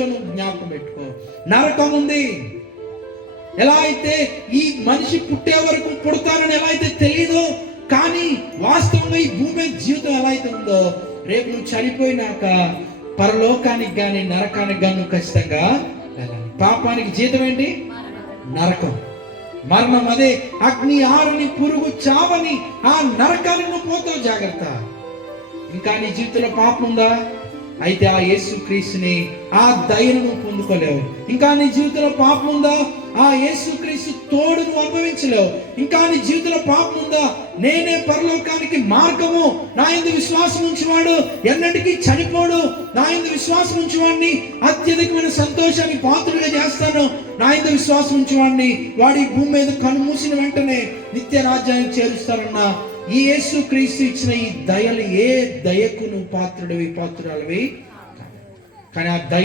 విషయం నువ్వు జ్ఞాపకం పెట్టుకో. నరకం ఉంది. ఎలా అయితే ఈ మనిషి పుట్టే వరకు పుడతారని ఎలా అయితే తెలియదో, కానీ వాస్తవంగా ఈ భూమి మీద జీవితం ఎలా అయితే ఉందో, రేపు నువ్వు చనిపోయినాక పరలోకానికి కానీ నరకానికి కానీ నువ్వు ఖచ్చితంగా వెళ్ళాలి. పాపానికి జీతం ఏంటి? నరకం, మరణం. అదే అగ్ని, ఆరని, పురుగు, చావని ఆ నరకానికి నువ్వు పోతావు. జాగ్రత్త. ఇంకా నీ జీవితంలో పాపం ఉందా? అయితే ఆ యేసుక్రీస్తుని, ఆ దయను నువ్వు పొందుకోలేవు. ఇంకా నీ జీవితంలో పాపం ఉందా? ఆ యేసుక్రీస్తు తోడు నువ్వు అనుభవించలేవు. ఇంకా నీ జీవితంలో పాపం ఉందా? నేనే పరలోకానికి మార్గము, నా యందు విశ్వాసం ఉంచేవాడు ఎన్నటికీ చనిపోడు, నా యందు విశ్వాసం ఉంచేవాడిని అత్యధికమైన సంతోషాన్ని పాత్రుడిగా చేస్తాను, నా యందు విశ్వాసం ఉంచేవాడిని వాడి భూమి మీద కన్ను మూసిన వెంటనే నిత్య రాజ్యానికి చేరుస్తారన్న ఈ యేసుక్రీస్తు ఇచ్చిన ఈ దయలు ఏ దయకు నువ్వు పాత్రుడివి, పాత్రురాలివి. కానీ ఆ దయ